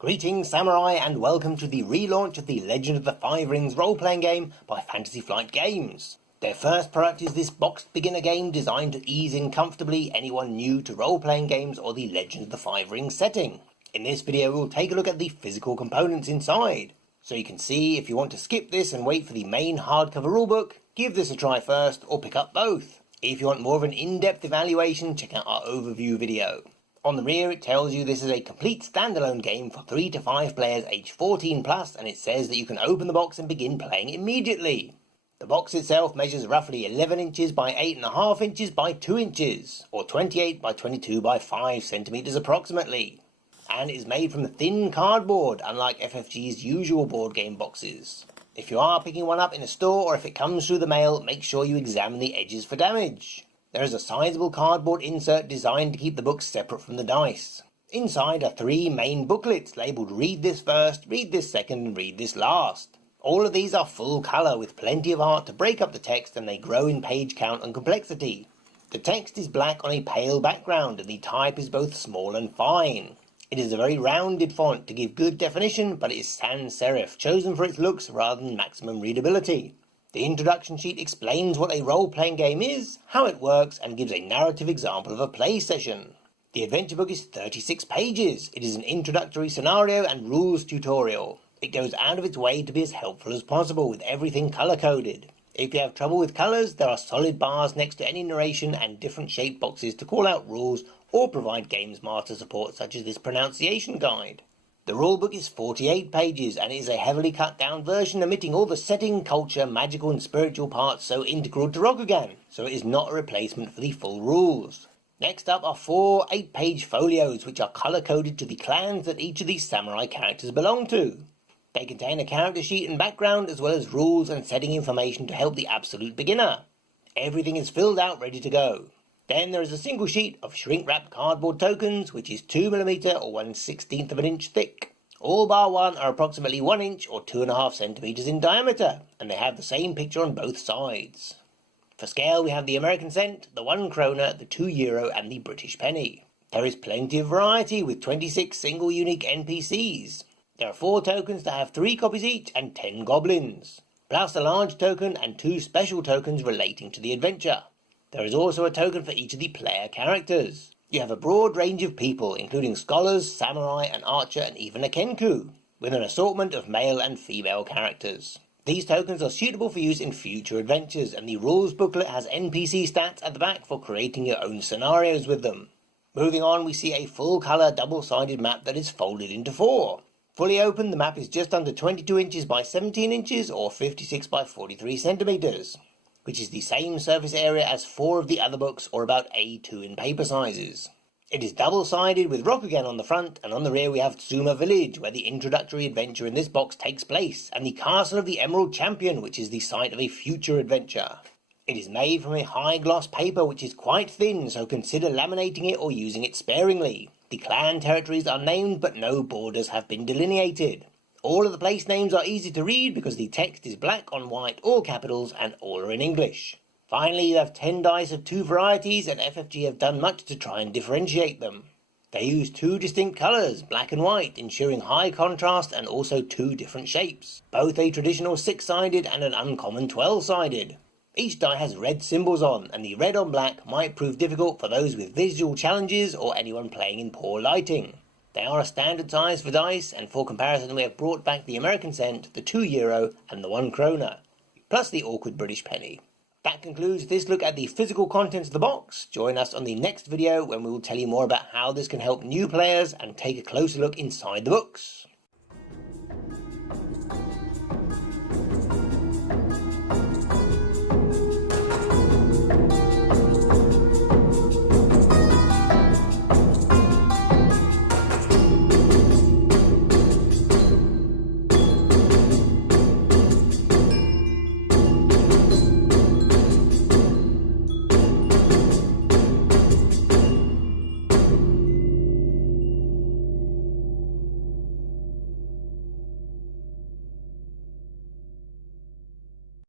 Greetings Samurai and welcome to the relaunch of the Legend of the Five Rings role-playing game by Fantasy Flight Games. Their first product is this boxed beginner game designed to ease in comfortably anyone new to role-playing games or the Legend of the Five Rings setting. In this video we'll take a look at the physical components inside. So you can see if you want to skip this and wait for the main hardcover rulebook, give this a try first or pick up both. If you want more of an in-depth evaluation, check out our overview video. On the rear it tells you this is a complete standalone game for 3 to 5 players aged 14 plus, and it says that you can open the box and begin playing immediately. The box itself measures roughly 11 inches by 8.5 inches by 2 inches, or 28 by 22 by 5 centimeters approximately, and is made from thin cardboard, unlike FFG's usual board game boxes. If you are picking one up in a store or if it comes through the mail, make sure you examine the edges for damage. There is a sizable cardboard insert designed to keep the books separate from the dice. Inside are 3 main booklets labelled Read This First, Read This Second and Read This Last. All of these are full colour with plenty of art to break up the text, and they grow in page count and complexity. The text is black on a pale background and the type is both small and fine. It is a very rounded font to give good definition, but it is sans serif, chosen for its looks rather than maximum readability. The introduction sheet explains what a role-playing game is, how it works, and gives a narrative example of a play session. The adventure book is 36 pages. It is an introductory scenario and rules tutorial. It goes out of its way to be as helpful as possible, with everything colour-coded. If you have trouble with colours, there are solid bars next to any narration and different shaped boxes to call out rules or provide Games Master support, such as this pronunciation guide. The rulebook is 48 pages and it is a heavily cut down version omitting all the setting, culture, magical and spiritual parts so integral to Rokugan, so it is not a replacement for the full rules. Next up are 4 8-page folios which are colour-coded to the clans that each of these samurai characters belong to. They contain a character sheet and background as well as rules and setting information to help the absolute beginner. Everything is filled out ready to go. Then there is a single sheet of shrink-wrapped cardboard tokens, which is 2mm or 1/16 of an inch thick. All bar one are approximately 1 inch or 2.5 centimeters in diameter, and they have the same picture on both sides. For scale we have the American cent, the 1 krona, the 2 euro and the British penny. There is plenty of variety with 26 single unique NPCs. There are 4 tokens that have 3 copies each and 10 goblins, plus a large token and 2 special tokens relating to the adventure. There is also a token for each of the player characters. You have a broad range of people, including scholars, samurai, an archer, and even a kenku, with an assortment of male and female characters. These tokens are suitable for use in future adventures, and the rules booklet has NPC stats at the back for creating your own scenarios with them. Moving on, we see a full-colour double-sided map that is folded into 4. Fully open, the map is just under 22 inches by 17 inches or 56 by 43 centimeters. Which is the same surface area as 4 of the other books, or about A2 in paper sizes. It is double-sided with Rokugan on the front, and on the rear we have Tsuma Village, where the introductory adventure in this box takes place, and the Castle of the Emerald Champion, which is the site of a future adventure. It is made from a high-gloss paper which is quite thin, so consider laminating it or using it sparingly. The clan territories are named, but no borders have been delineated. All of the place names are easy to read because the text is black on white, all capitals, and all are in English. Finally, you have 10 dice of 2 varieties, and FFG have done much to try and differentiate them. They use 2 distinct colours, black and white, ensuring high contrast, and also 2 different shapes, both a traditional 6-sided and an uncommon 12-sided. Each die has red symbols on, and the red on black might prove difficult for those with visual challenges or anyone playing in poor lighting. They are a standard size for dice, and for comparison we have brought back the American cent, the 2 euro and the 1 krona, plus the awkward British penny. That concludes this look at the physical contents of the box. Join us on the next video when we will tell you more about how this can help new players and take a closer look inside the books.